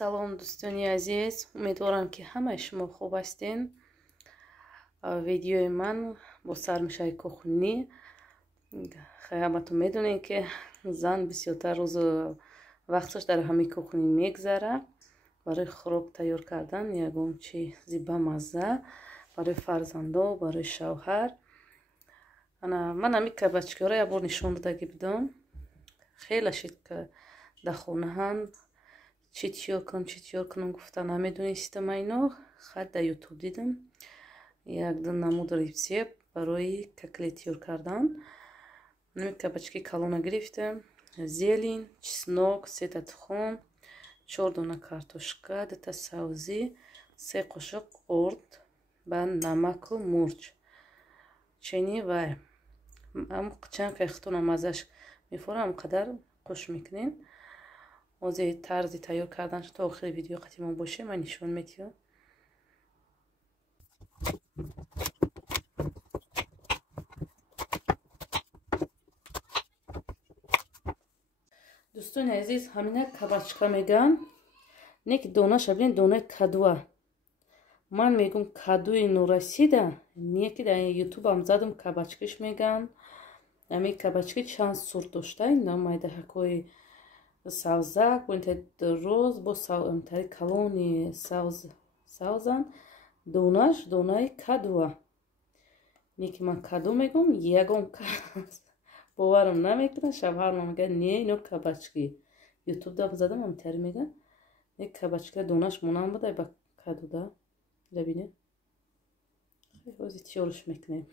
салом дӯстони азиз, умедворам ки ҳамаи шумо хуб ҳастин. Видеои ман бо сармишаи кухонӣ. ҳаматон медонед ки зан бисёртар рӯзу вақташ дар ҳамаи кухонӣ мегзара. барои хӯрок тайёр кардан ягон чизи бамазза барои фарзандон, барои шавҳар. ман ҳамин кабачкиҳоро як бор нишон додагӣ будам. хеле шид дар хонаҳанд. Чӣ тиёр кунам гуфта намедонистам. айно хат дар ютуб дидам як ду намуд рецепт барои котлет тиёр кардан. ҳамин кабачки калона гирифтам, зелен, чеснок, 3 тухм, 4 дона картошка, 2 сабзӣ, 3 қошуқ орд, баъд намаку мурч. чини вай чанд қехтона маззаш мефурам ҳамқадар қуш мекунем. ҳозир тарзи тайёр кардан та охири видео қатъи боше ман нишон медиҳам. дӯстони азиз, ҳамина кабачка меган не ки донаша бинед, донаи кадуа. ман мегум кадуи нурасида, не ки дар ютубам задам кабачкиш меган. ҳамин кабачки чанд сурт дошта, ина майдаҳакҳои савзак бо интаи дроз бо интаи калони савзан. донаш донаи кадуа. не ки ман каду мегум, ягон боварам намекунад. шавҳарам мегӯяд не ино кабачки. ютубдам задам ҳаминтари меган. не кабачки донаш монанд буда ба кадуда. бибинед. ҳозир тиёрш мекунем.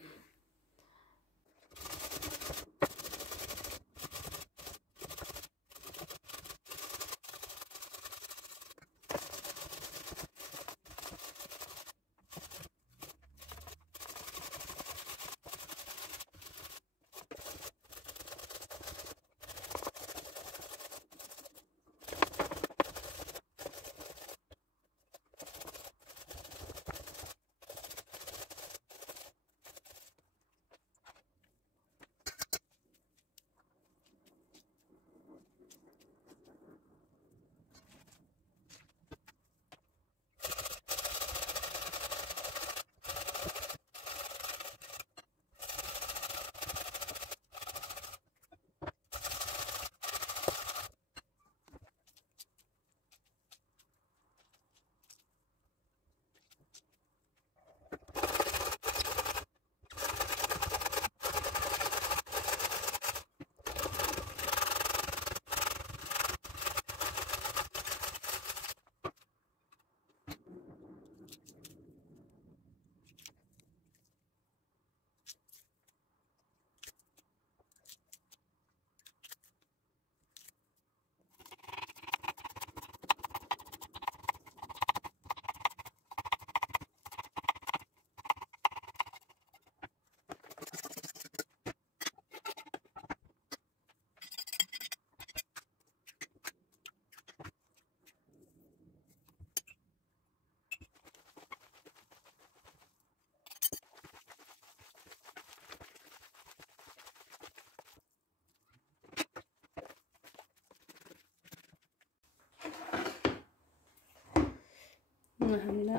ҳамина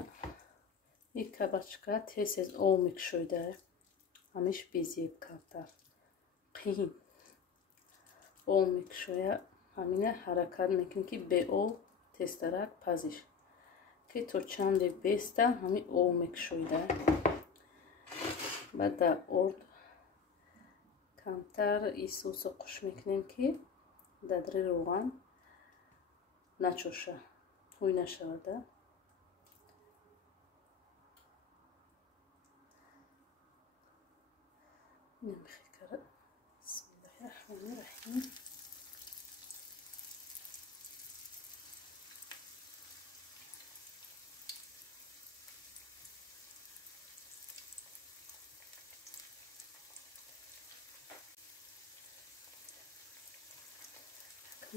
ин кабачка тез ол мекушоида, ҳамиш безеб камтар қин ол мекушоя. ҳамина ҳаракат мекунӣ ки бе ол тезтарак пазиш ки то чанде беста ҳамин ол мекушоида. баъд дар орд камтар ин соусо қуш мекунем ки дадри роған начоша ҳуй нашавада. Бисмиллаҳир-раҳмонир-раҳим.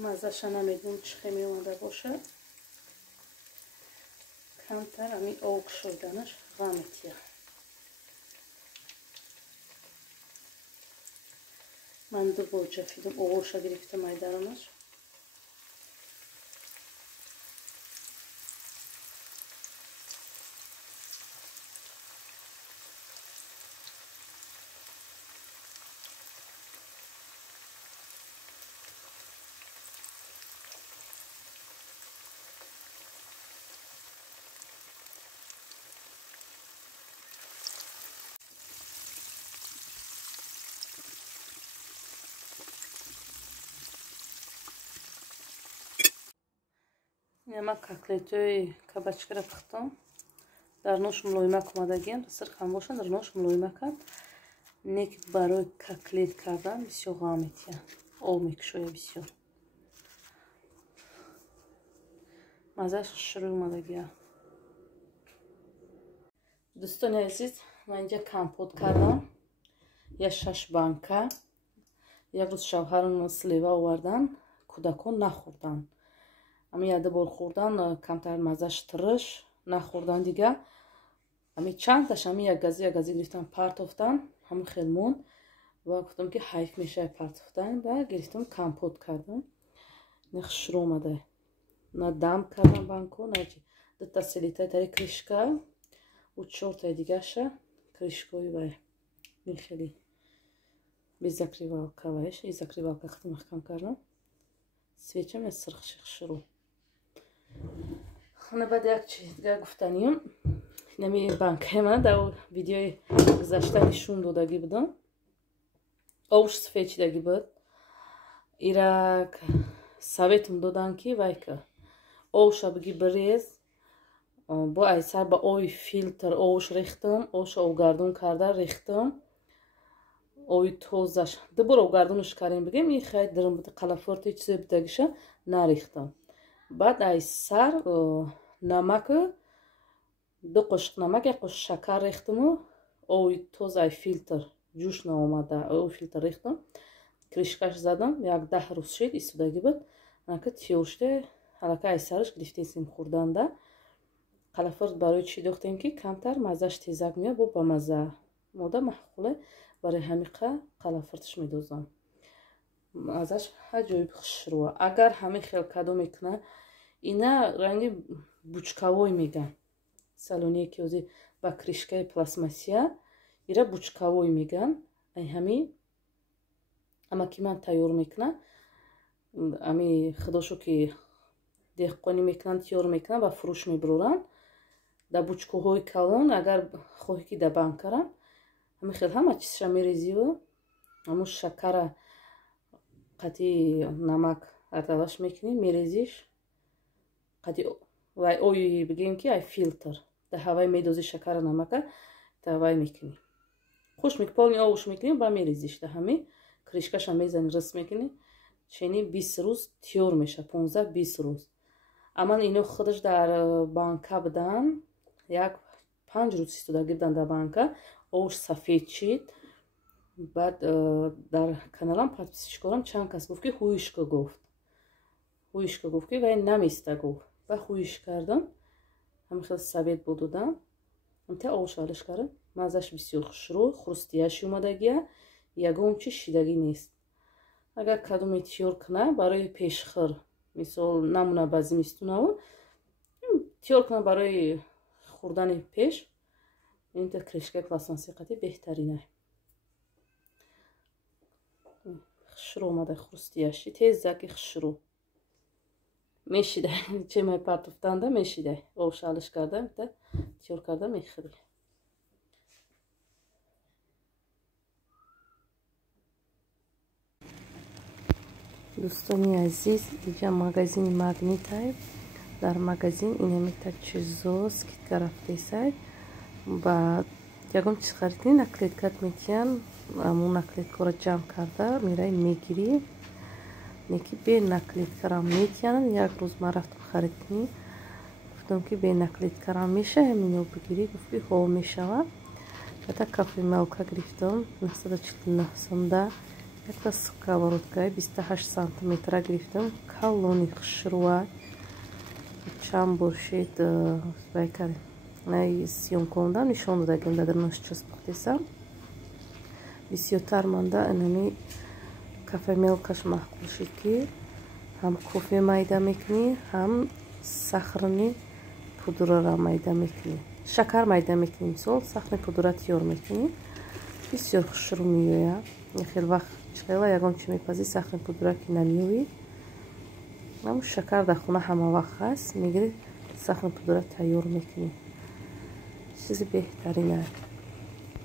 маззаша намедонам чӣ хел меомада бошад. камтар ҳамин ол кушоиданаш ғам метиҳад. من دو بوجه فیدم اوش گرفتم ایدارمش. Яма котлетои кабачкаро пухтам. Дар нош мулоимак омадагиям, сирхам бошад, дар нош мулоимакат. Нек барои котлет кардан бисёр ғам метия. Об мекушоя бисёр. Мазаш шуруъ омадагия. Дӯстони азиз, ман инҷа компот кардам. Я 6 банка. Як рӯз шавҳарам слива овардан, кӯдакон нахӯрдан. Ами яда бор хӯрдан, камтар мазаш тириш, нахӯрдан дига. Ами чандташ ами як гази гирифтам партофтан, ҳамин хел монд ва гуфтам ки ҳайф мешавад партофтан ва гирифтам компот кардам. Нах шуруъ омада. На дам кардам банко, на чӣ. 2 та 3 литри тари кришка у 4 та дигаша кришкои вай. Мин хели без закривалка вайш, и закривалка хати маҳкам кардам. Свечам я сирхших шуруъ. Хана баъд як чиз дига гуфтанiyam. Нами банкаи ман дар видеои гузашта нишон додагӣ будам. Овуш сфечидаги буд. Ирак советум додан ки вайка овуша биги бирез. Бо айсар ба ои филтр овуш рехтам, овуша овгардон карда рехтам. Ои тозаш дубор овгардонаш кардем бигем, ин хай дирм буд қалафорти чизе будагиша нарехтам. Баъд айсар намаку 2 қошиқ намак, 1 қошиқ шакар рехтаму ои тозаи филтр ҷӯш наомада ои филтр рехтам. Кришкаш задам, як 10 рӯз шид истудаги буд. Нака тиёште ҳалака айсараш гирифтесим хӯрданда. Қалафорт барои чӣ дохтем ки камтар мазаш тезак меяд, бо ба маза. Мода маъқуле, барои ҳамиқа қалафорташ медозам. Мазаш аҷоиб хушрӯа. Агар ҳамин хел кадом мекуна, ина ранги бучкавой меган. Салоне ки ози ба кришкаи пластмассия, ира бучкавой меган. Ай ҳами ама ки ман тайёр мекуна, ами худошо ки деҳқонӣ мекунанд, тайёр мекунанд ва фурӯш мебуроранд. Да бучкаҳои калон, агар хоҳӣ ки да банкарам, ҳамин хел ҳама чизша мерезиву, ҳамун шакара қати намак аталаш мекунӣ, мерезиш. Қати вай ои бигем ки ай филтр. Да ҳавай медози шакара намака, да вай мекунӣ. Хуш мекполни овуш мекунӣ, ба мерезиш. Да ҳами кришкаша мезани рис мекунӣ. Чени 20 рӯз тиёр меша, 15-20 рӯз. Аман ино худаш дар банка будан, як 5 рӯз истодаги будан дар банка. Овуш сафед шид. Баъд дар каналам подписчикорам чанд кас гуфт ки ҳуишка гуфт. Ҳуишка гуфт ки вай наместа гуфт. Ба ҳуиш кардам. Ҳамин хел савет будудам. Амта овуш алиш кардам. Мазаш бисёр хушрӯ, хрустияши омадагия, ягон чи шидагӣ нест. Агар кадоме тиёр куна барои пешхир, мисол намуна ба зимистунаву, тиёр куна барои хӯрдани пеш, ин та кришкаи пластмасси қати беҳтарина. Хушрӯ омада хрустияши, тезаки хушрӯ. Мешидай, чемай партофтанда мешидай. Овуш алиш кардам, та тиёр карда мехӯри. Дӯстони азиз, инҷа магазини Магнитаи. Дар магазин инамита чизо скидка рафтесай. Ба ягон чиз харидӣ, наклеткат метиян, амун наклеткаро ҷамъ карда мерай мегирӣ. Неки бе наклеткарам метиянан. Як рӯз ман рафтам харид кунӣ. Гуфтам ки бе наклеткарам меша, ҳамино бигирӣ. Гуфт ки ҳо мешавад. Ята кафемелка гирифтам 949 сомда. Якта сковородкаи 28 сантиметра гирифтам. Калони хушрӯа. Чанд бор шид вайкари най сиёмкондам нишон додагим дар нош час пухтесам. Бисёртар манда инами кафемелкаш маҳқул шид ки ҳам кофе майда мекунӣ, ҳам сахрни пудрара майда мекунӣ. Шакар майда мекунӣ, мисол сахрни пудра тиёр мекунӣ. Бисёр хушрӯ меояд. Хел вақт чиқела ягон чи мепазӣ сахрни пудра ки намеоӣ. Ҳамун шакар дар хона ҳама вақт ҳаст. Мегирӣ сахрни пудра тайёр мекунӣ. чизи беҳтарина.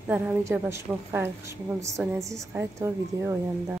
дар ҳамин ҷо ба шумо хайр хуш мегӯям дӯстони азиз. хайр то видеои оянда.